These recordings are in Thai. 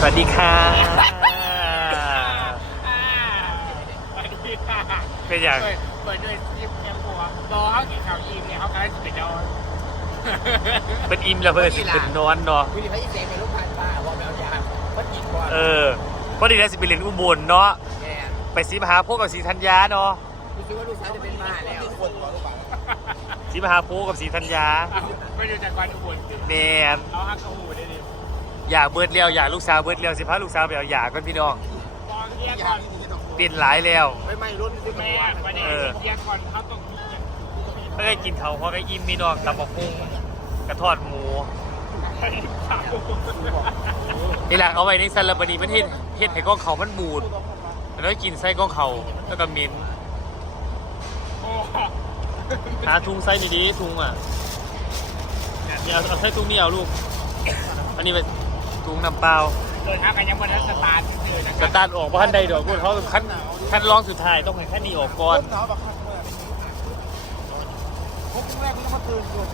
สวัสดีค่ะสวัสดีค่ะ เป็นอย่างเปิดเปิดด้วยซิปแคมปัวรอเขากินข่าวอีมเนี่ยเขากำลังจะไปนอนเป็นอิมแล้วเพื่อนสิเป็นนอนเนาะคุยกับพี่เจในลูกพันป้าว่าแมวยาพัดกินก่อนเออพอดีแล้วสิไปเรียนอุบลเนาะแกไปซีมหาพวกกับสีธัญญาเนาะคุณคิดว่าลูกสาวจะเป็นบ้าแล้วคนตัวลูกบ้าซีมหาพวกกับสีธัญญาเอาไปดูจากวันอุบลสิแมนเอาฮักกระหูได้ดิ อยากเบิดเลี้ยวอยากลูกสาวเบิดเลี้ยวสิพาลูกสาวไปเอาอยากก่อนพี่น้องมองเรียกก่อนเปลี่ยนหลายแล้วไม่ไม่รุ่นที่แม่ประเด็นเออเรียกก่อนเขาต้องมีอย่างไม่ได้กินเขาวเพราะก็อิ่มมีน้องตำบักหุ่งกระทอดหมูข่าวนี่แหละเอาไว้ในซันลาบดีมันเฮ็ดเฮ็ดให้กล้องเขามันบูดแล้วก็กินไส้กล้องเขาแล้วก็เหมินโอ้หาถุงไส้ดีๆถุงอะเนี่ยเอาเอาไส้ถุงนี่เอาลูก อันนี้เป็น ถุงน้ำเปล่าเดินทางกันยังวันรัสตาร์ทที่เจอนะคกรัระบตานออกเพราะขั้นใดดอกพูดเขาขั้นขั้นรองสุดท้ายต้องให้ขั้นนี้ออกก่อน หนาวแบบขั้นเมื่อพวกแรกมันต้องมาตื่นก่อน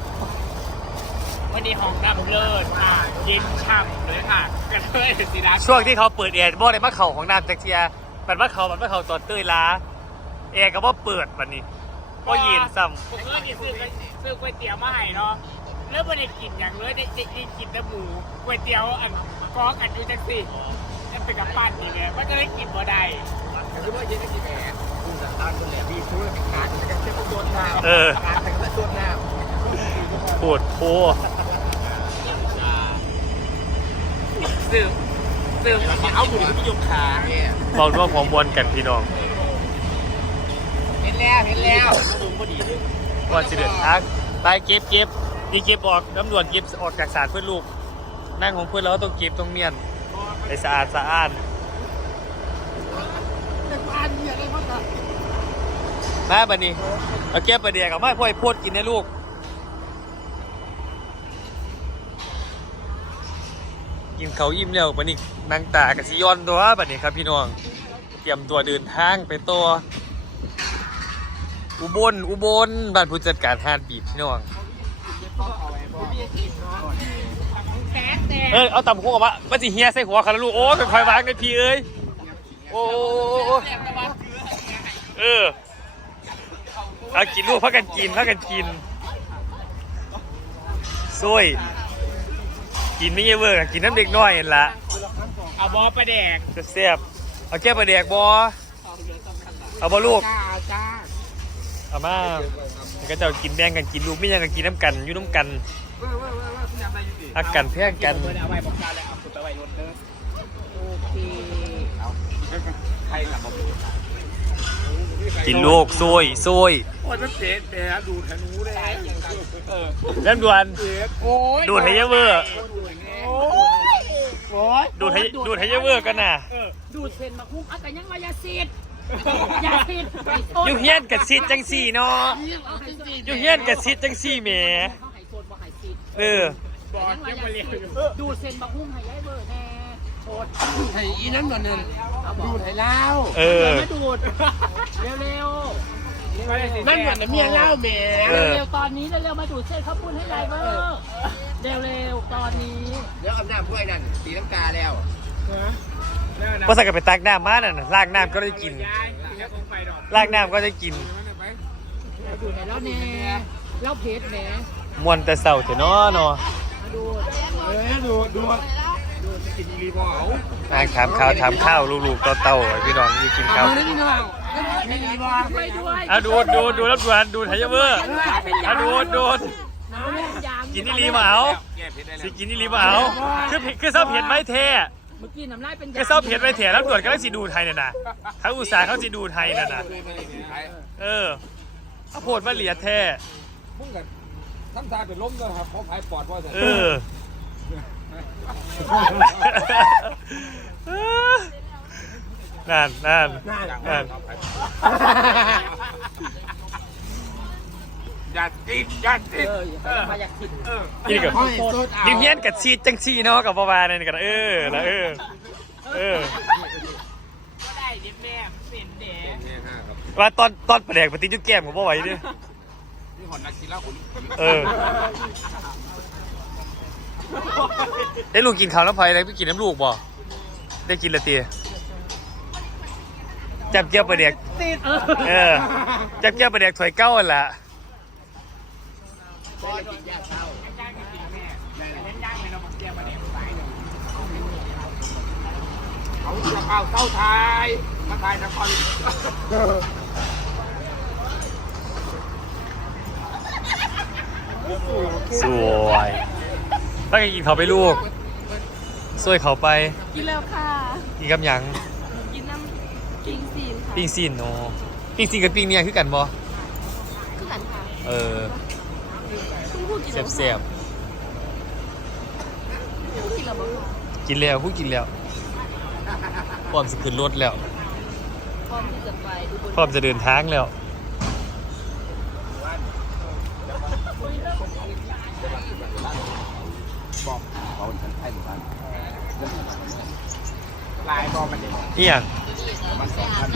วันนี้ห้องน้ำเลิศค่ะเย็นช่ำเลยค่ะกันเลยสินะช่วงที่เขาเปิดแอร์บ่ได้มาเข่าของน้ำแจ็คเทียบัดมาเข่าบัดมาเข่าตอนเต้ยล้าแอร์ก็บ่เปิดบัดนี้ก็เย็นซ้ผมก็กินซื้อซื้อก๋วยเตี๋ยวมาให้เนาะ แล้วไม่ได้กินอย่างเลยได้ได้ได้กินแต่หมูก๋วยเตี๋ยวอันกอกันอยู่จังสิจะเป็นกับปั้นนี่ไงมันก็เลยกินบ่ได้แต่คือว่าเย็นได้กี่แหมคุณสันตานคนแหลมมีชู้เลยเป็นการแต่ก็เชื่อว่าโดนหน้าำเออการแต่ก็โดนหน้าปวดโพซื้อซื้อเอาหมูที่ยกขาเนี่ยเบาด้วยของมวลกันพี่น้องเห็นแล้วเห็นแล้วก่อนสิเดินทางไปเก็บเก็บ นี่เก็บออกน้ำด่วนเก็บออกจากสารเพื่อนลูก นั่งของเพื่อนเราก็ต้องเก็บต้องเมียนให้สะอาดสะอ้านเป็นบ้านเนี่ยได้มั้งมาบัดนี้เอาเก็บไปเดียกับมาพ่อยโพดกินนะลูก กินเขาวอิ่มแล้วบัดนี้นางตากับสิย้อนตัวบัดนี้ครับพี่น้อง เตรียมตัวเดินทางไปตัวอุบล อุบลบ้านผู้จัดการฮาร์ดบีทพี่น้องแซ่แต่ เออเอาตำหัวออกมามันสิเฮียใส่หัวเขาแล้วลูกโอ้ค่อยๆวางในพี่เอ้ยโอ้โอ้โอ้โอ้เออเอากินลูกพักกันกินพักกันกินซวยกินไม่เยอะเวอร์กินน้ำเด็กน้อยเห็นละเอาบอประแดกเสียบๆเอาแก้ประเด็กบอเอาบอลูกจ้าจ้าเอามาแล้วก็เจะกินแบ่งกันกินลูกไม่ยังกันกินน้ำกันอยู่น้ำกันอักกันเพื่อนกันเอาไว้บอกจ้าเลยเอาไปไว้รถเด้อโอเคเอาใครหลับมากินลูกซวยซวยโอ้ยมันเจ็บแต่ดูธนูเลยเออเริ่มด่วนโอ้ยดูดให้เยอะเวอร์โอ้ยโอ้ยดูดให้ดูดให้เยอะเวอร์กันน่ะดูดเส้นมาคุ้มเอาแต่ยังมายาซีด ยาซีดอยู่เฮียนกับซิดจังสี่เนาะอยู่เฮียนกับซิดจังสี่แหมเขาหายโซนบ่หายซีดเออ บอกยังมายังยามาเรียนซีดดูดเส้นมาคุ้มให้ยายเบอร์แน่โคตรไอ้อีนั้นหน่อยนึงดูไทยเล่าเออมาดูดเร็วนั่นเหมือนเมียเล่าแม่ๆเออ เร็วๆตอนนี้เร็วๆมาดูดเส้นข้าวปุ้นให้ยายเบอร์เร็วๆตอนนี้เดี๋ยวอำนาจพวกไอ้นั่นตีลังกาแล้ว พอใส่กับไปตักน้ำมาน่ะล้างน้ำก็ได้กินยายแล้วคงไปดอกล้างน้ำก็ได้กินดูดให้แล้วแน่แล้วเพชรแหน่มวนแต่เสาแต่เนาะเนาะมาดูดเออดูดูกินรีบอลนางถามข้าวถามข้าวลูกๆเต่าๆพี่น้องอยู่กินข้าวนี่นี่น้องนี่นี่บ้าไปด้วยอะดูดดูดดูแล้วด่วนดูดให้เยอะเวอร์อะดูดดูดน้ำยางกินนี่รีมาเอาสิกินนี่รีมาเอาคือเผ็ดคือเศร้าเผ็ดไว้แท้เมื่อกี้น้ำลายเป็นยางคือเศร้าเผ็ดไว้แท้แล้วด่วนก็ได้สิดูไทยน่ะนะเขาอุตส่าห์เขาสิดูไทยน่ะนะเออเขาโพดมาเหลียแท้มึงกับทำตาเป็นล้มด้วยครับเพราะภายปอดว่าจะเออนั่นนั่นนั่น อย่าติดอย่าติดเออมาอยากกินนี่กับดิเฮียนกับซีดจังซีเนาะกับประมาณนั้นกันเออแล้วเออ เออ ก็ได้ดิแม่เสียนเด๋เนี่ยห้าครับว่าตอนตอนประแดกปฏิจุแก้มของพ่อไหวดินี่หอนนักกีฬาคนเออได้ลูกกินข้าวน้ำไผ่อะไรไปกินน้ำลูกบ่บได้กินและตีจับเจียวประเด็กเออเออจับเจียวประเด็กถอยเก้าหั่นล่ะ ก็กินยาเศร้าย่างกันตีแม่เล่นย่างในเราเกียร์มาเนี่ยสายหนึ่งเขาจะเข้าเต้าไทยมาไทยนครสวยตั้งกินเขาไปลูกสวยเขาไป กินแล้วค่ะ กินกับหยัง กินน้ำกิงซีนค่ะ ปิ้งซีนโนปิ้งซีนกับปิ้งเนี่ยคือกันบ่คือกันค่ะ เออ คุณพูดกินแซ่แล้วบแซ่บพูดกินแล้วบอกค่ะๆกินแล้วผู้กินแล้วพร้อมสิขึ้นรถแล้ว พร้อมที่จะไปอุบลพร้อมจะเดินทางแล้ว บอกเขาฉันไทยหมู่บ้านลายบอมันเนี่ยนี่ยังมันสองพัน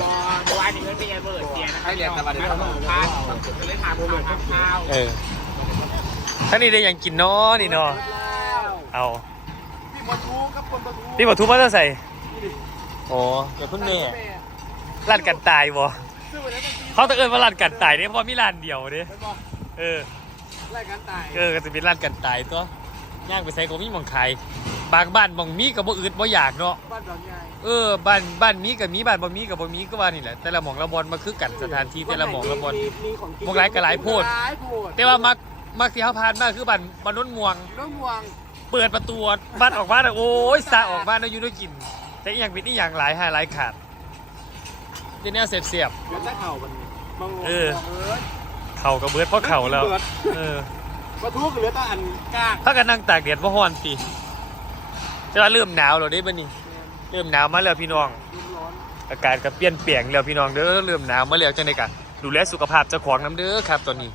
บอเมื่อวานนี้ก็เป็นยังเบิดเสียนะให้เรียนแต่วันนี้เราต้องพักจะเลยถามข่าวถามข่าวเออท่านนี้ได้หยังกินเนาะนี่เนาะเอาพี่มาทูครับคนมาทูพี่บอกทุบมาจะใส่โอ้เดี๋ยวเพิ่งแม่ร้านกันตายบ่เขาต้องเอิ้นว่าร้านกันตายเนี่ยเพราะมีร้านเดียวเด้เออไล่กันตายเออก็จะเป็นร้านกันตายตัวย่างไปใส่ก็มีหมองขาย บางบ้านหมองมีกับบ่อืดบ่อยากเนาะบ้านเราใหญ่เออบ้านบ้านมีกับมีบ้านบ่มีกับบ่มีก็ว่านี่แหละแต่ละหมองละบอลมาคือกันสถานที่แต่ละหมองละบอลพวกหลายก็หลายโพด หลายโพดแต่ว่ามักมักที่เขาผ่านมาคือบ้านบ้านโนนม่วง น้องม่วงเปิดประตูบ้านออกมาน่ะโอ้ยสาออกมาแล้วอยู่ด้วยกิน แต่อีหยังเป็นอีหยังหลายหาหลายขาดเดี๋ยวนี้เสียบเสียบ เดี๋ยวจะเข่ามันบางเออเอ้ยๆเข่ากับเบิดเพราะเข่าแล้ว เออมาทูก็เหลือแต่อันก้าง ถ้ากันนั่งตากแดดเพราะฮ้อนปี แต่ว่าเริ่มหนาวแล้วเด้บัดนี้เริ่มหนาวมาแล้วพี่น้องร้อนอากาศก็เปลี่ยนแปลงแล้วพี่น้องเด้อเริ่มหนาวมาแล้วจังได๋กันดูแลสุขภาพเจ้าของน้ำเด้อครับ ตอนนี้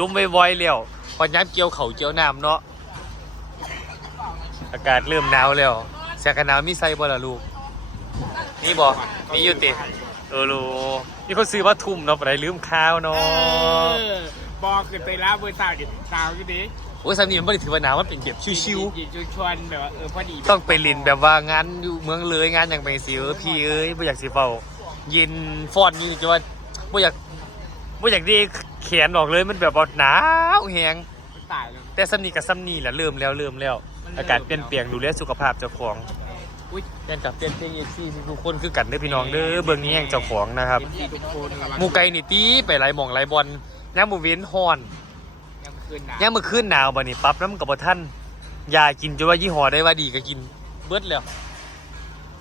ลมไวๆแล้วพอยามเกี่ยวเขาวเกี่ยวน้ำเนาะอากาศเริ่มหนาวแล้วเสื้อกันหนาวมีใส่บ่ล่ะลูกนี่บ่มีอยู่ติเออลูมีคนซื้อมาทุ่มเนาะบ่ได้ลืมข้าวเนาะบอขึ้นไปแล้วเบอร์สาวเด็ดสาวอยู่ดิ โอ้ยสามนี้มันบ่ได้ถือว่าหนาวมันเป็นแบบชิวยิงชวนแบบว่าเออพอดีๆต้องไปลินแบบว่างานอยู่เมืองเลยงานอย่างไปสิเออพี่เอ้ยบ่อยากสิเฝ้าเย็นฟ้อนนี่จะว่าบ่อยากบ่อยากได้แขนออกเลยมันแบบว่าหนาวแฮงตายเลยแต่สำนีกับสำนีแหละเริ่มแล้วเริ่มแล้ว อากาศเปลี่ยนเปลี่ยนดูแลสุขภาพเจ้าของอุ้ยเปลี่ยนกับเปลี่ยนเพลงเอซี่ทุกคนคือกันเด้อพี่น้องเด้อเบิ่งนี้แห่งเจ้าของนะครับที่ทุกคนระวัง หมูไก่นี่ตีไปหลายหม่องหลายบอลย่างหมูเว้นฮ้อนยัง คืนหนาย่างมื้อคืนหนาวบัดนี้ปรับน้ำกับบ่ทันยากินจนว่ายี่ห้อได้ว่าดีก็กินเบิดแล้ว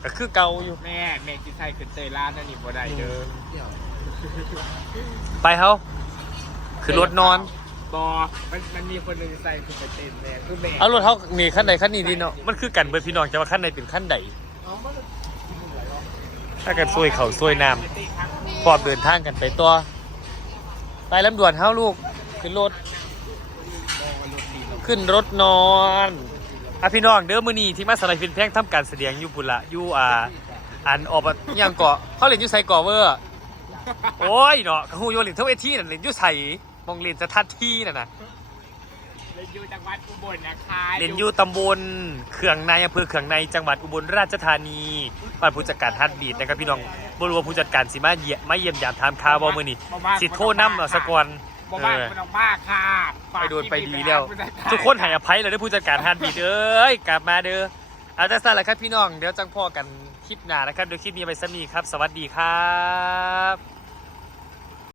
ก็คือเก่าอยู่ แม่แม่กินไทยขึ้นเตยร้านนั่นนี่บ่ได้เด้อไปเฮาคือรถนอนบอมันมันมีคนหนึ่งใส่ขึ้นไปเต้นแม่คือแม่เอารถเฮานี่คันใดคันนี้ดีเนาะมันคือกันเบิดพี่น้องแต่ว่าคันใดเป็นคันใดถ้ากันซวยเขาซวยน้ำพร้อมเดินทางกันไปตัวไปลำด่วนเฮ้าลูกขึ้นรถ ขึ้นรถนอนอะพี่น้องเด้อมื้อนี้ที่มาสไลด์ฟินแพงทำการแสดงอยู่พุ่นละอยู่อ่าอันออกมาอิหยังเกาะเขาเล่นอยู่ไซเกาะเวอร์โอ้ยเนาะกะฮู้โยเล่นเท่าเวทีนั่นเล่นอยู่ไสมองเล่นสถานที่นั่นน่ะเล่นอยู่จังหวัดอุบลนะคะเล่นอยู่ตำบลเขื่องในอำเภอเขื่องในจังหวัดอุบลราชธานีบ้านผู้จัดการฮัดบีดนะครับพี่น้องบ่รู้ว่าผู้จัดการสิมาเยี่ยมมาเยี่ยมยามถามข่าวบ่มื้อนี้สิโทรนำเอาสักวัน บ่บ้านมันออกมาค่ะฝาไปกโดนไปคลิดีปแล้ว ไปหาผู้จัดการทุกคนให้อภัยเลยได้ผู้จัดการฮันบีเอ้ย กลับมาเด้อเอาแต่สั่นแหละครับพี่น้อง เดี๋ยวจังพ่อกันคลิปหน้านะครับ เดี๋ยวคลิปนี้ไปสมีครับ สวัสดีครับ